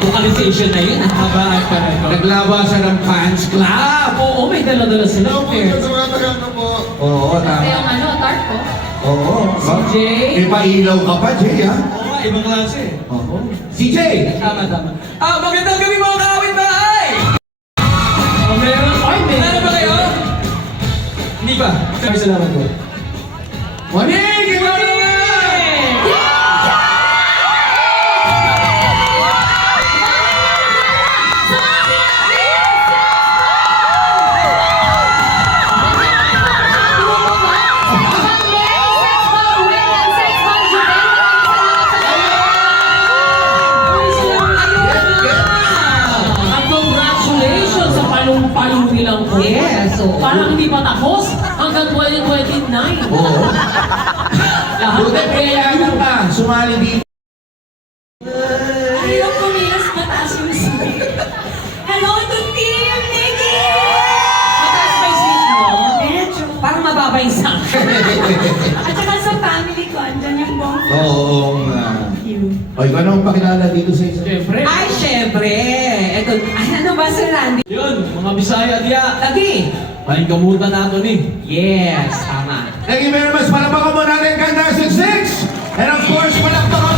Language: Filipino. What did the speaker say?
Vocalization na yun. Habaan pa rin. Naglaba siya ng fans club. Oo, may dala-dala sila. Hello po sa mga taga po. Oo, Kasi yung tama. tart ko. Oo. Si Jay. May pailaw ka pa, Jay, ha? Oo nga, ibang klase. Oo. Si Jay! Tama. Magandang gabi mga kaawit-bahay! Meron? Meron ba kayo? Hindi pa. Salamat po. Morning! Good morning! At congratulations sa palong-palong nilang po. Yes, oo. Parang hindi pa tapos hanggang 2029. Oo. Lahat Buti na payagan ka. Sumali dito. Ayaw kumilas mataas yung sleep. Hello to Team Nikki! Mataas ba yung sleep mo? Medyo. Parang mababa yung sound. At saka sa family ko, andyan yung buong Oo nga. O, ikaw naman pakilala dito sa isa. Siyempre. Ay, syempre! Ito, ano ba si Randy? Yun, mga Bisaya diya. Lagi! Maling gamutan nato ni. Yes, tama. Thank you very much. Palakpakan mo natin Kanda 66. And of course, palakpakan